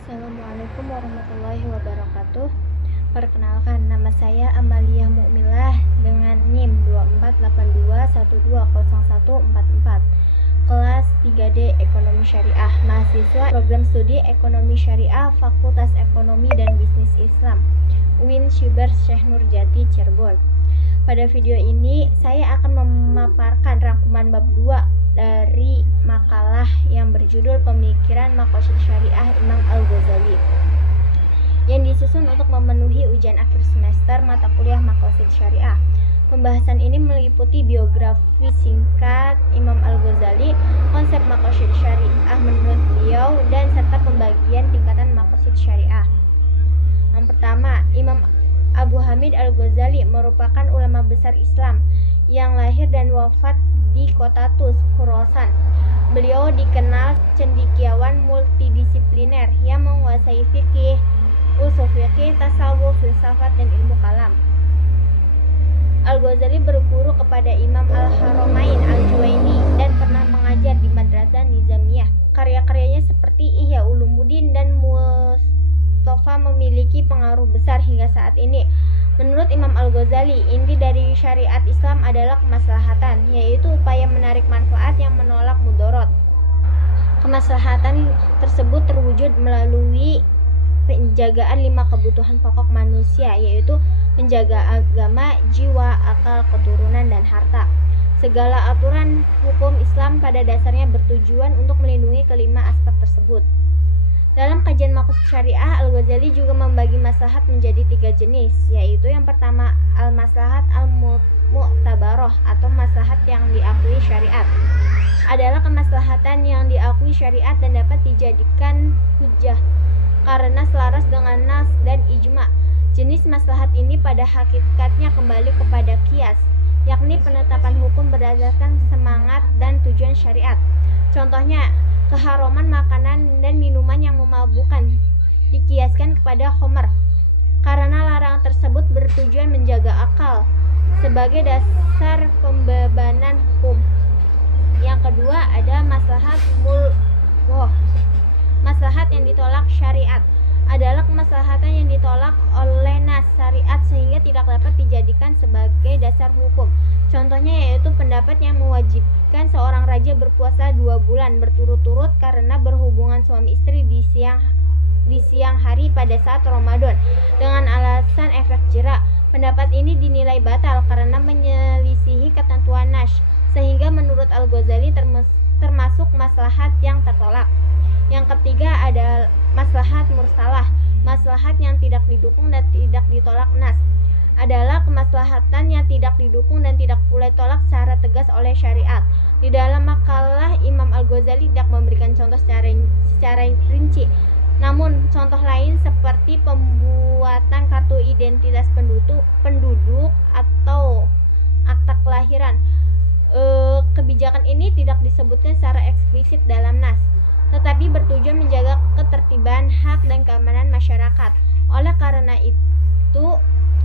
Assalamualaikum warahmatullahi wabarakatuh. Perkenalkan, nama saya Amalia Mukmilah dengan NIM 2482120144, kelas 3D Ekonomi Syariah, mahasiswa program studi Ekonomi Syariah Fakultas Ekonomi dan Bisnis Islam UIN Syuber Syekh Nurjati Cirebon. Pada video ini saya akan memaparkan rangkuman bab 2 dari makalah yang berjudul Pemikiran Maqasid Syariah Imam Al-Ghazali yang disusun untuk memenuhi ujian akhir semester mata kuliah Maqasid Syariah. Pembahasan ini meliputi biografi singkat Imam Al-Ghazali, konsep Maqasid Syariah menurut beliau, dan serta pembagian tingkatan Maqasid Syariah. Yang pertama, Imam Abu Hamid Al-Ghazali merupakan ulama besar Islam yang lahir dan wafat di kota Tus, Khurasan. Beliau dikenal cendekiawan multidisipliner yang menguasai fikih, ushul fikih, tasawuf, filsafat, dan ilmu kalam. Al-Ghazali berguru kepada Imam Al-Haramain Al-Juwaini dan pernah mengajar di Madrasah Nizamiyah. Karya-karyanya seperti Ihya Ulumuddin dan Mustafa memiliki pengaruh besar hingga saat ini. Menurut Imam Al-Ghazali, inti dari syariat Islam adalah kemaslahatan, yaitu upaya menarik manfaat yang menolak mudarat. Kemaslahatan tersebut terwujud melalui penjagaan 5 kebutuhan pokok manusia, yaitu menjaga agama, jiwa, akal, keturunan, dan harta. Segala aturan hukum Islam pada dasarnya bertujuan untuk melindungi kelima aspek tersebut. Dalam kajian Maqasid Syariah, Al-Ghazali juga membagi maslahat menjadi 3 jenis, yaitu yang pertama al-maslahat al-mu'tabaroh atau maslahat yang diakui syariat. Adalah kemaslahatan yang diakui syariat dan dapat dijadikan hujjah karena selaras dengan nas dan ijma. Jenis maslahat ini pada hakikatnya kembali kepada qiyas, yakni penetapan hukum berdasarkan semangat dan tujuan syariat. Contohnya, keharaman makanan dan minuman yang memabukkan dikiaskan kepada khamr karena larangan tersebut bertujuan menjaga akal sebagai dasar pembebanan hukum. Yang kedua ada maslahat mulghah. Maslahat yang ditolak syariat adalah kemaslahatan yang ditolak oleh nas syariat sehingga tidak dapat dijadikan sebagai dasar hukum. Contohnya yaitu pendapat yang mewajibkan seorang raja berpuasa 2 bulan berturut-turut karena berhubungan suami istri di siang hari pada saat Ramadan dengan alasan efek jera. Pendapat ini dinilai batal karena menyelisihi ketentuan nas, sehingga menurut Al-Ghazali termasuk maslahat yang tertolak. Yang ketiga ada maslahat mursalah. Maslahat yang tidak didukung dan tidak ditolak nas adalah kemaslahatan yang tidak didukung dan tidak pula ditolak secara tegas oleh syariat. Di dalam makalah, Imam Al-Ghazali tidak memberikan contoh secara rinci. Namun contoh lain seperti pembuatan kartu identitas penduduk atau akta kelahiran. Kebijakan ini tidak disebutkan secara eksplisit dalam nas, tetapi bertujuan menjaga ketertiban, hak, dan keamanan masyarakat. Oleh karena itu,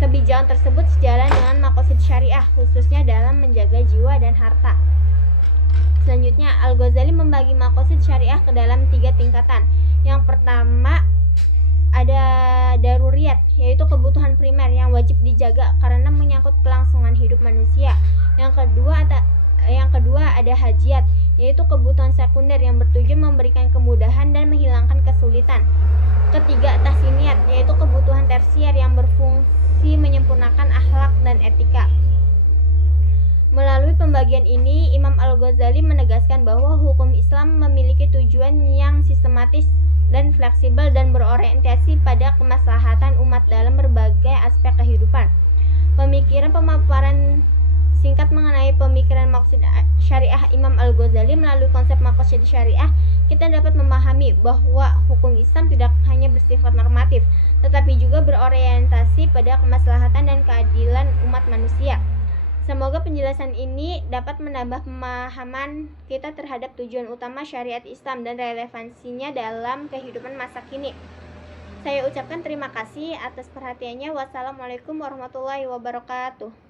kebijakan tersebut sejalan dengan maqasid syariah, khususnya dalam menjaga jiwa dan harta. Selanjutnya, Al-Ghazali membagi maqasid syariah ke dalam 3 tingkatan. Yang pertama ada daruriyat, yaitu kebutuhan primer yang wajib dijaga karena menyangkut kelangsungan hidup manusia. Yang kedua ada hajiat, yaitu kebutuhan sekunder yang bertujuan memberikan kemudahan dan menghilangkan kesulitan. Ketiga, tahsiniyat, yaitu kebutuhan tersier yang berfungsi menyempurnakan akhlak dan etika. Melalui pembagian ini, Imam Al-Ghazali menegaskan bahwa hukum Islam memiliki tujuan yang sistematis dan fleksibel dan berorientasi pada kemaslahatan umat dalam berbagai aspek kehidupan. Pemaparan singkat mengenai pemikiran maqasid syariah Imam Al-Ghazali melalui konsep maqasid syariah, kita dapat memahami bahwa hukum Islam tidak hanya bersifat normatif, tetapi juga berorientasi pada kemaslahatan dan keadilan umat manusia. Semoga penjelasan ini dapat menambah pemahaman kita terhadap tujuan utama syariat Islam dan relevansinya dalam kehidupan masa kini. Saya ucapkan terima kasih atas perhatiannya. Wassalamualaikum warahmatullahi wabarakatuh.